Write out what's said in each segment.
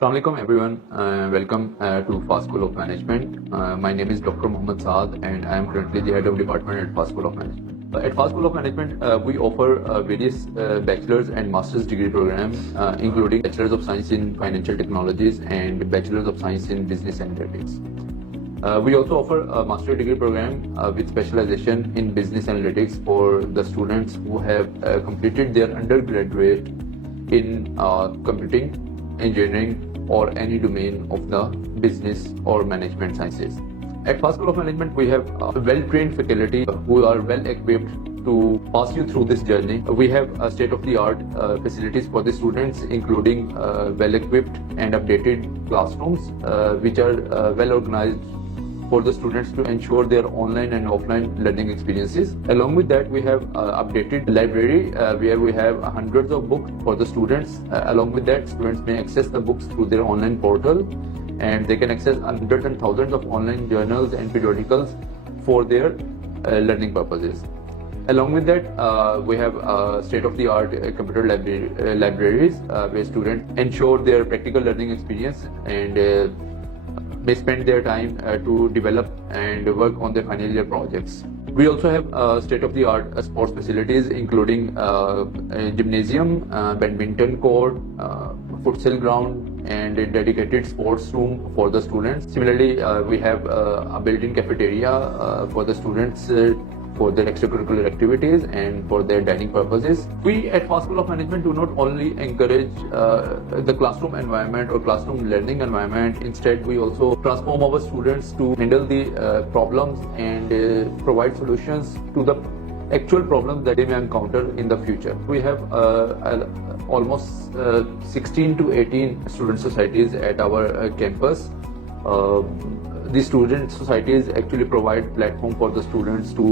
Assalamualaikum everyone, welcome to Fast School of Management. My name is Dr. Mohammad Saad and I am currently the head of department at Fast School of Management. At Fast School of Management, we offer various bachelor's and master's degree programs, including Bachelor's of Science in Financial Technologies and Bachelor's of Science in Business Analytics. We also offer a master's degree program with specialization in Business Analytics for the students who have completed their undergraduate in computing, engineering, or any domain of the business or management sciences. At Fast School of Management, we have a well-trained faculty who are well equipped to pass you through this journey. We have state-of-the-art facilities for the students, including well-equipped and updated classrooms, which are well organized for the students to ensure their online and offline learning experiences. Along with that, we have updated library where we have hundreds of books for the students. Along with that, students may access the books through their online portal, and they can access hundreds and thousands of online journals and periodicals for their learning purposes. Along with that, we have state-of-the-art computer libraries where students ensure their practical learning experience and may spend their time to develop and work on their final year projects. We also have state-of-the-art sports facilities, including a gymnasium, badminton court, futsal ground, and a dedicated sports room for the students. Similarly, we have a built-in cafeteria for the students for their extracurricular activities and for their dining purposes. We at Fast School of Management do not only encourage the classroom environment or classroom learning environment. Instead, we also transform our students to handle the problems and provide solutions to the actual problems that they may encounter in the future. We have almost 16 to 18 student societies at our campus. The student societies actually provide platform for the students to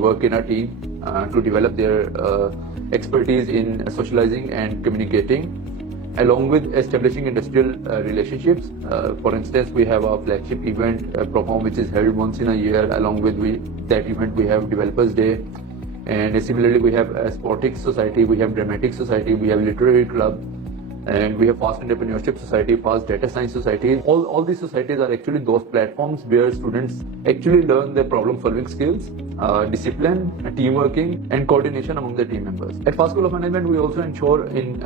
work in a team to develop their expertise in socializing and communicating, along with establishing industrial relationships. For instance, we have a flagship event program which is held once in a year. Along with that event, we have Developers Day, and similarly we have a Sportics Society, we have Dramatic Society, we have Literary Club, and we have Fast Entrepreneurship Society, Fast Data Science Society. All these societies are actually those platforms where students actually learn their problem-solving skills, discipline, teamworking, and coordination among the team members. At Fast School of Management, we also ensure in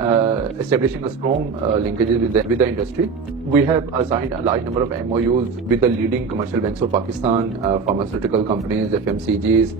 establishing a strong linkages with the industry. We have signed a large number of MOUs with the leading commercial banks of Pakistan, pharmaceutical companies, FMCGs,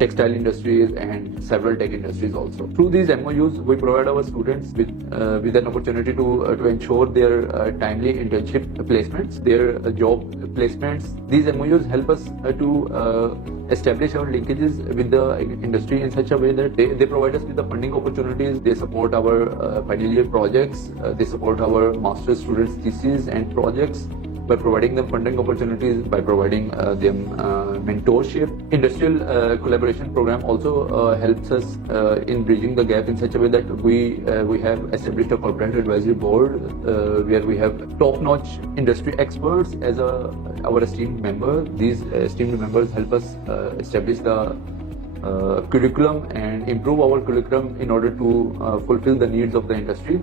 textile industries, and several tech industries also. Through these MOUs, we provide our students with an opportunity to ensure their timely internship placements, their job placements. These MOUs help us to establish our linkages with the industry in such a way that they provide us with the funding opportunities, they support our final year projects, they support our master's students' theses and projects by providing them funding opportunities, by providing them mentorship. Industrial collaboration program also helps us in bridging the gap in such a way that we have established a corporate advisory board where we have top-notch industry experts as our esteemed member. These esteemed members help us establish the curriculum and improve our curriculum in order to fulfill the needs of the industry,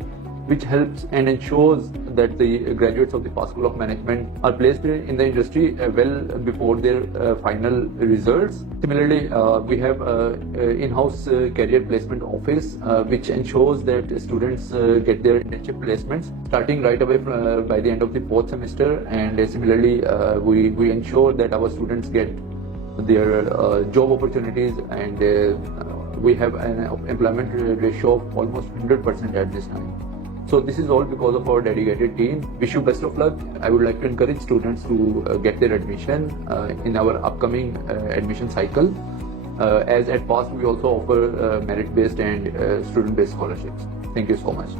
which helps and ensures that the graduates of the Fast School of Management are placed in the industry well before their final results. Similarly, we have in-house career placement office which ensures that students get their internship placements starting right away by the end of the 4th semester, and similarly we ensure that our students get their job opportunities, and we have an employment ratio of almost 100% at this time. So this is all because of our dedicated team. Wish you best of luck. I would like to encourage students to get their admission in our upcoming admission cycle. As at Fast, we also offer merit-based and student-based scholarships. Thank you so much.